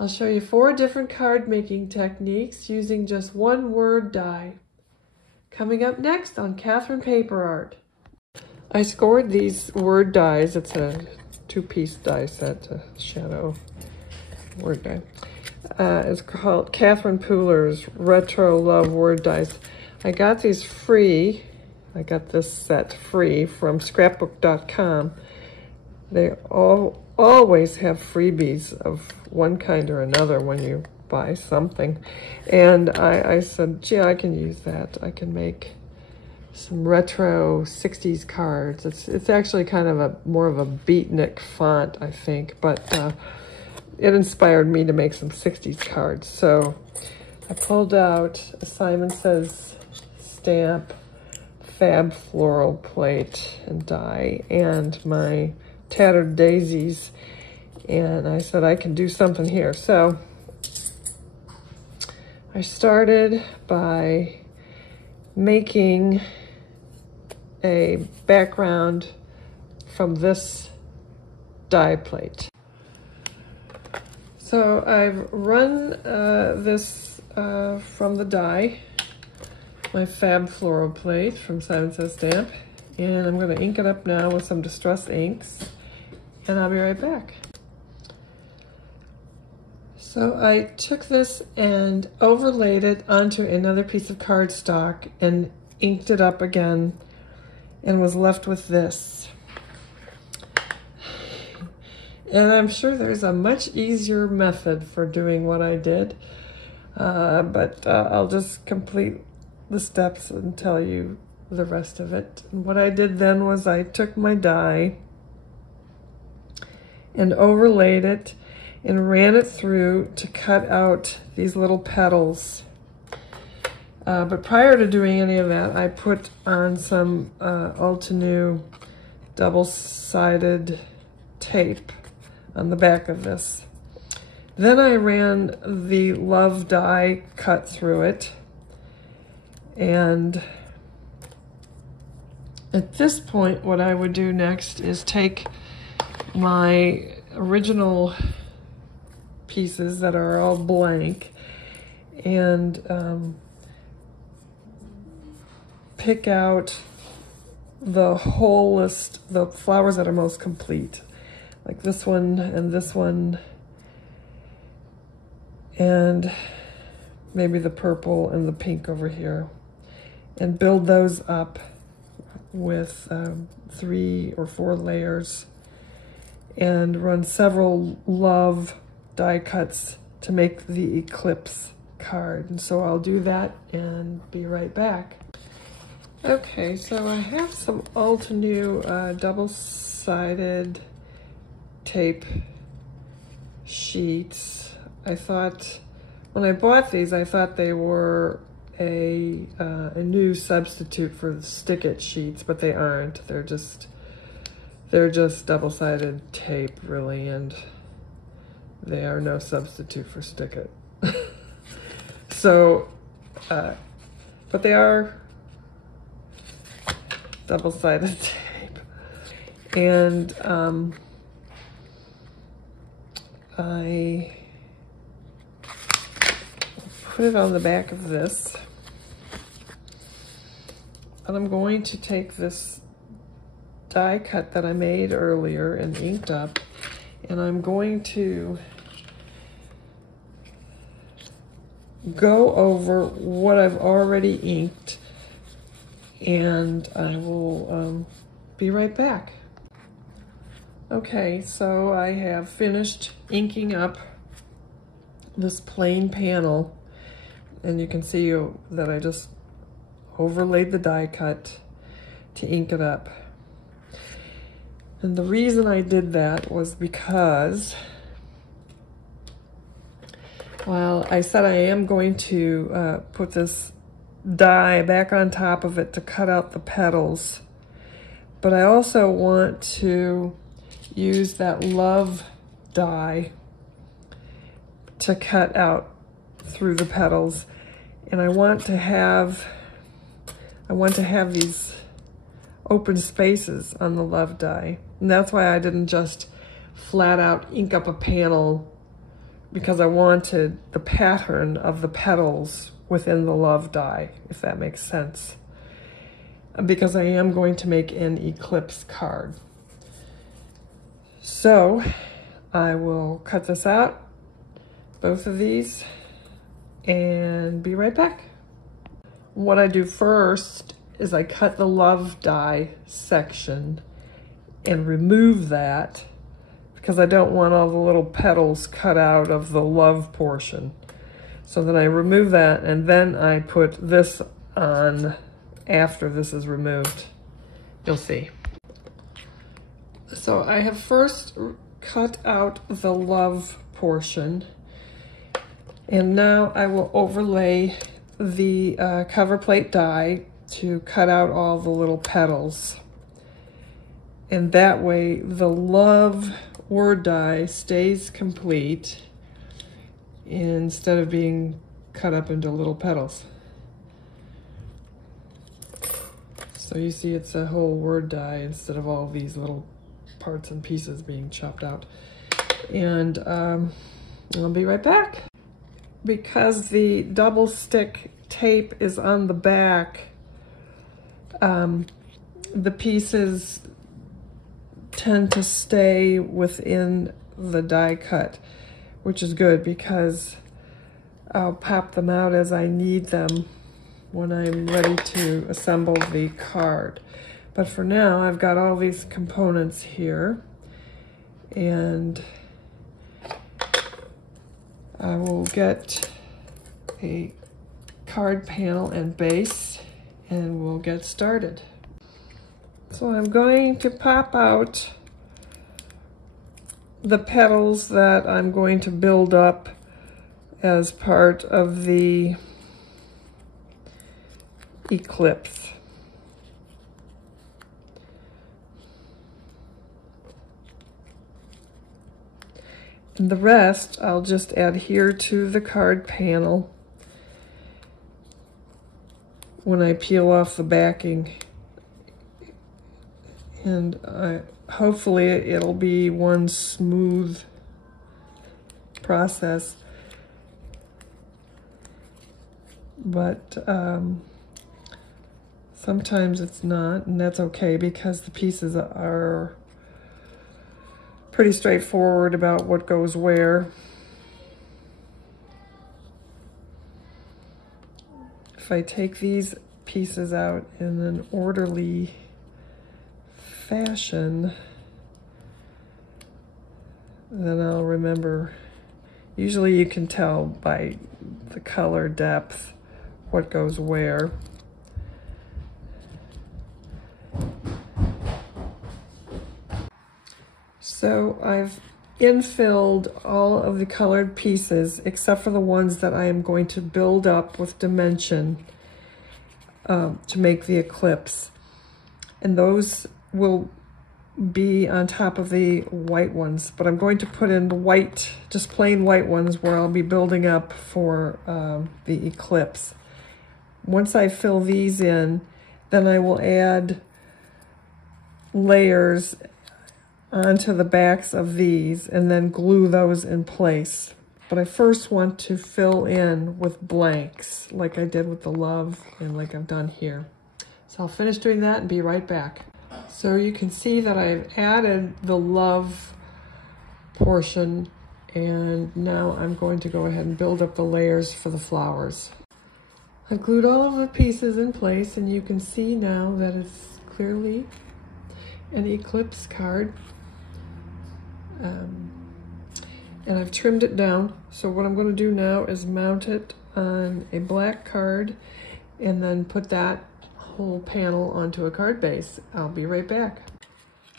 I'll show you 4 different card making techniques using just one word die. Coming up next on Catherine Paper Art. I scored these word dies. It's a 2-piece die set, a shadow word die. It's called Catherine Pooler's Retro Love Word Dies. I got these free. I got this set free from scrapbook.com. They always have freebies of one kind or another when you buy something. And I said, gee, I can use that. I can make some retro 60s cards. It's actually kind of more of a beatnik font, I think, but it inspired me to make some 60s cards. So I pulled out a SimonSaysStamp Fab Floral plate and die and my Tattered Daisies, and I said I can do something here. So I started by making a background from this die plate. So I've run this from the die, my Fab Floral plate from SimonSaysStamp, and I'm going to ink it up now with some Distress inks, and I'll be right back. So I took this and overlaid it onto another piece of cardstock and inked it up again, and was left with this. And I'm sure there's a much easier method for doing what I did, but I'll just complete the steps and tell you the rest of it. And what I did then was I took my die and overlaid it and ran it through to cut out these little petals. But prior to doing any of that, I put on some Altenew double-sided tape on the back of this. Then I ran the love die cut through it, and at this point what I would do next is take my original pieces that are all blank and pick out the whole list, the flowers that are most complete, like this one, and maybe the purple and the pink over here, and build those up with 3 or 4 layers, and run several love die cuts to make the eclipse card. And so I'll do that and be right back. Okay, so I have some Altenew double-sided tape sheets. I thought, when I bought these, I thought they were a new substitute for the stick-it sheets, but they aren't. They're just double-sided tape, really, and they are no substitute for stick-it. So, but they are double-sided tape, and I put it on the back of this, and I'm going to take this die cut that I made earlier and inked up, and I'm going to go over what I've already inked, and I will be right back. Okay, so I have finished inking up this plain panel, and you can see that I just overlaid the die cut to ink it up. And the reason I did that was because, well, I said I am going to put this die back on top of it to cut out the petals, but I also want to use that love die to cut out through the petals, and I want to have these open spaces on the love die, and that's why I didn't just flat out ink up a panel because I wanted the pattern of the petals within the love die, if that makes sense. Because I am going to make an eclipse card. So I will cut this out, both of these, and be right back. What I do first is I cut the love die section and remove that because I don't want all the little petals cut out of the love portion. So then I remove that, and then I put this on after this is removed. You'll see. So I have first cut out the love portion, and now I will overlay the cover plate die to cut out all the little petals. And that way the love word die stays complete instead of being cut up into little petals. So you see it's a whole word die instead of all these little parts and pieces being chopped out. And I'll be right back. Because the double stick tape is on the back, the pieces tend to stay within the die cut, which is good because I'll pop them out as I need them when I'm ready to assemble the card. But for now, I've got all these components here, and I will get a card panel and base, and we'll get started. So I'm going to pop out the petals that I'm going to build up as part of the eclipse. And the rest I'll just adhere to the card panel when I peel off the backing. And hopefully it'll be one smooth process. But sometimes it's not, and that's okay because the pieces are pretty straightforward about what goes where. If I take these pieces out in an orderly fashion, then I'll remember. Usually you can tell by the color depth what goes where. So I've infilled all of the colored pieces except for the ones that I am going to build up with dimension to make the eclipse. And those will be on top of the white ones, but I'm going to put in the white, just plain white ones where I'll be building up for the eclipse. Once I fill these in, then I will add layers onto the backs of these and then glue those in place. But I first want to fill in with blanks like I did with the love and like I've done here. So I'll finish doing that and be right back. So you can see that I've added the love portion, and now I'm going to go ahead and build up the layers for the flowers. I've glued all of the pieces in place, and you can see now that it's clearly an eclipse card. And I've trimmed it down. So what I'm going to do now is mount it on a black card and then put that whole panel onto a card base. I'll be right back.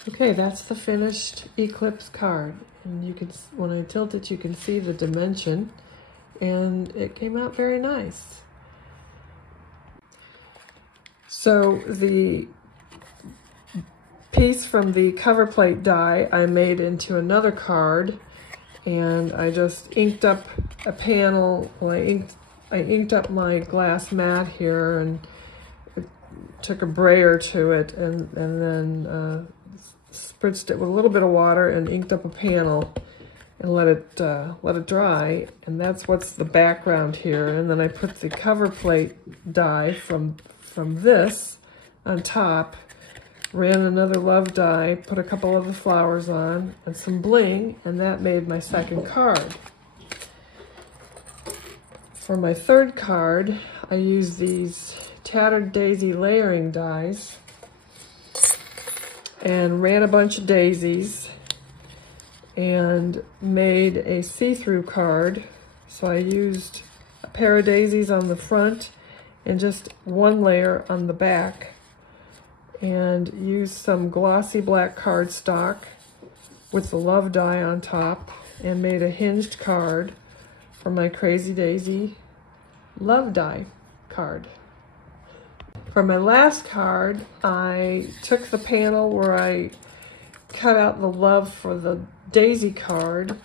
Okay, that's the finished eclipse card. And you can, when I tilt it, you can see the dimension, and it came out very nice. So the piece from the cover plate die I made into another card, and I just inked up a panel. Well, I inked up my glass mat here and took a brayer to it, and then spritzed it with a little bit of water and inked up a panel. and let it dry, and that's what's the background here. And then I put the cover plate die from this on top, ran another love die, put a couple of the flowers on, and some bling, and that made my second card. For my third card, I used these Tattered Daisy layering dies and ran a bunch of daisies and made a see-through card. So I used a pair of daisies on the front and just one layer on the back, and used some glossy black cardstock with the love die on top and made a hinged card for my Crazy Daisy love die card. For my last card, I took the panel where I cut out the love for the daisy card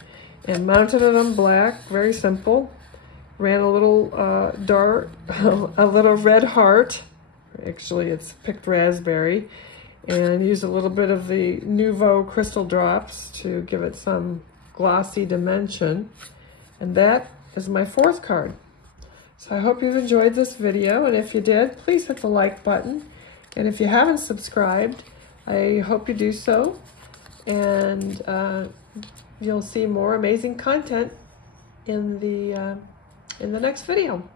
and mounted it on black, very simple. Ran a little dart, a little red heart, actually it's picked raspberry, and used a little bit of the Nouveau crystal drops to give it some glossy dimension. And that is my fourth card. So I hope you've enjoyed this video, and if you did, please hit the like button. And if you haven't subscribed, I hope you do so. And you'll see more amazing content in the next video.